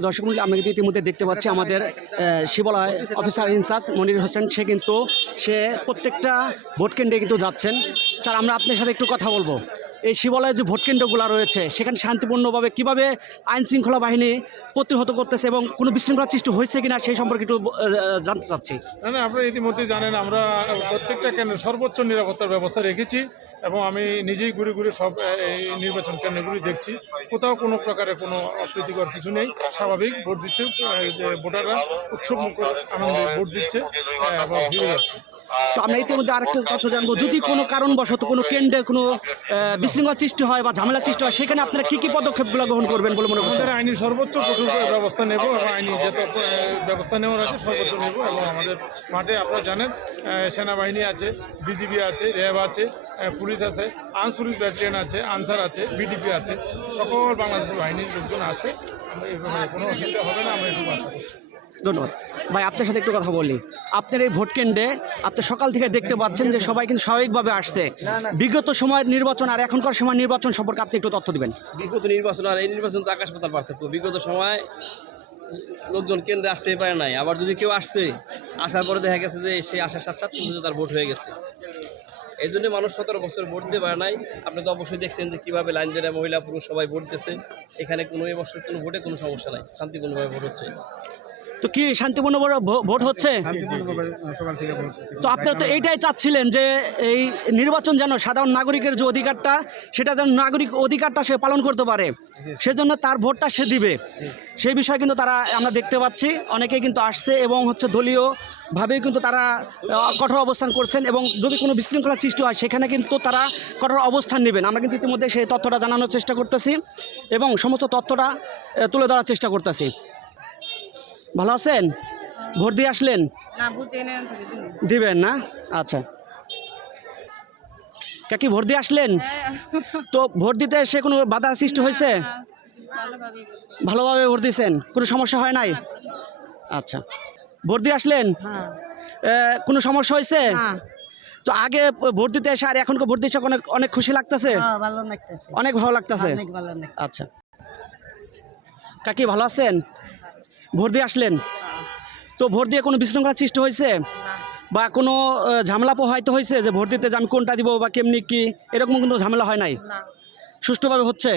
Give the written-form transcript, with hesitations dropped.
দর্শক মণ্ডলী, আমরা কিন্তু ইতিমধ্যে দেখতে পাচ্ছি আমাদের শিবালয় অফিসার ইনচার্জ মনির হোসেন, সে প্রত্যেকটা ভোট কেন্দ্রে কিন্তু যাচ্ছেন। স্যার, আমরা আপনার সাথে একটু কথা বলবো। এই শিবালয়ে যে ভোট কেন্দ্রগুলো রয়েছে সেখানে শান্তিপূর্ণভাবে কীভাবে আইন শৃঙ্খলা বাহিনী প্রতিহত করতেছে এবং কোনো বিশৃঙ্খলার সৃষ্টি হয়েছে কিনা সেই সম্পর্কে একটু জানতে চাচ্ছি। না, আপনারা ইতিমধ্যে জানেন আমরা প্রত্যেকটা কেন্দ্রে সর্বোচ্চ নিরাপত্তার ব্যবস্থা রেখেছি এবং আমি নিজেই ঘুরে ঘুরে সব এই নির্বাচন কেন্দ্রগুলি দেখছি। কোথাও কোনো প্রকারের কোনো অপ্রীতিকর কিছু নেই, স্বাভাবিক ভোট দিচ্ছে, যে ভোটাররা উৎসব মুখর আনন্দে ভোট দিচ্ছে এবং ভিড়ে যাচ্ছে। তো আমরা ইতিমধ্যে আরেকটা তথ্য জানবো, যদি কোনো কারণবশত কোনো কেন্দ্রে কোনো বিশৃঙ্খলা সৃষ্টি হয় বা ঝামেলা সৃষ্টি হয় সেখানে আপনারা কী কী পদক্ষেপগুলো গ্রহণ করবেন বলে মনে করছেন? আইনি সর্বোচ্চ কঠোর ব্যবস্থা নেব এবং আইনি যত ব্যবস্থা নেওয়ার আছে সর্বোচ্চ নেব। এবং আমাদের মাঠে আপনারা জানেন সেনাবাহিনী আছে, বিজিবি আছে, র্যাব আছে, পুলিশ আছে, আর্মস পুলিশ ব্যাটালিয়ন আছে, আনসার আছে, বিডিপি আছে, সকল বাংলাদেশের বাহিনীর লোকজন আছে। কোনো অসুবিধা হবে না, আমরা একটু আশা করছি। ধন্যবাদ ভাই। আপনার সাথে একটু কথা বলি। আপনার এই ভোট কেন্দ্রে আপনি সকাল থেকে দেখতে পাচ্ছেন যে সবাই কিন্তু স্বাভাবিকভাবে আসছে। বিগত সময়ের নির্বাচন আর এখনকার সময় নির্বাচন সম্পর্কে আপনি একটু তথ্য দিবেন। বিগত নির্বাচন আর এই নির্বাচন তো আকাশ পাতাল পার্থক্য। বিগত সময় লোকজন কেন্দ্রে আসতেই পারে নাই, আবার যদি কেউ আসছে আসার পরে দেখা গেছে যে সে আসার সাথে সাথে তার ভোট হয়ে গেছে। এই জন্য মানুষ 17 বছর ভোট দিতে পারে নাই। আপনি তো অবশ্যই দেখছেন যে কীভাবে লাইন ধরে মহিলা পুরুষ সবাই ভোট দিচ্ছে। এখানে কোনো এবছর কোনো ভোটে কোনো সমস্যা নাই, শান্তিপূর্ণভাবে ভোট হচ্ছে। তো কি শান্তিপূর্ণ ভোট হচ্ছে? তো আপনারা তো এইটাই চাচ্ছিলেন যে এই নির্বাচন যেন সাধারণ নাগরিকের যে অধিকারটা, সেটা যেন নাগরিক অধিকারটা সে পালন করতে পারে, সেজন্য তার ভোটটা সে দিবে। সেই বিষয়ে কিন্তু তারা আমরা দেখতে পাচ্ছি অনেকেই কিন্তু আসছে এবং দলীয়ভাবেই কিন্তু তারা কঠোর অবস্থান করছেন এবং যদি কোনো বিশৃঙ্খলা সৃষ্টি হয় সেখানে কিন্তু তারা কঠোর অবস্থান নেবেন। আমরা কিন্তু ইতিমধ্যে সেই তথ্যটা জানানোর চেষ্টা করতেছি এবং সমস্ত তথ্যটা তুলে ধরার চেষ্টা করতেছি। ভালো আছেন? ভোট দিয়ে আসলেন? দিবেন না? আচ্ছা, কাকি ভোট দিয়ে আসলেন? তো ভোট দিতে এসে কোনো বাধা সৃষ্টি হয়েছে? ভালোভাবে ভোট দিয়েছেন, কোনো সমস্যা হয় নাই? আচ্ছা, ভোট দিয়ে আসলেন, কোনো সমস্যা হয়েছে? তো আগে ভোট দিতে এসে আর এখনকার ভোট দিতে অনেক অনেক খুশি লাগতেছে, অনেক ভালো লাগতেছে। আচ্ছা, কাকি ভালো আছেন? ভোট দিয়ে আসলেন? তো ভোট দিয়ে কোনো বিশৃঙ্খলা সৃষ্টি হয়েছে বা কোনো ঝামেলা পোহাইতে হয়েছে যে ভোট দিতে যে আমি কোনটা দিব বা কেমনি কি, এরকম কোনো ঝামেলা হয় নাই? সুষ্ঠুভাবে হচ্ছে?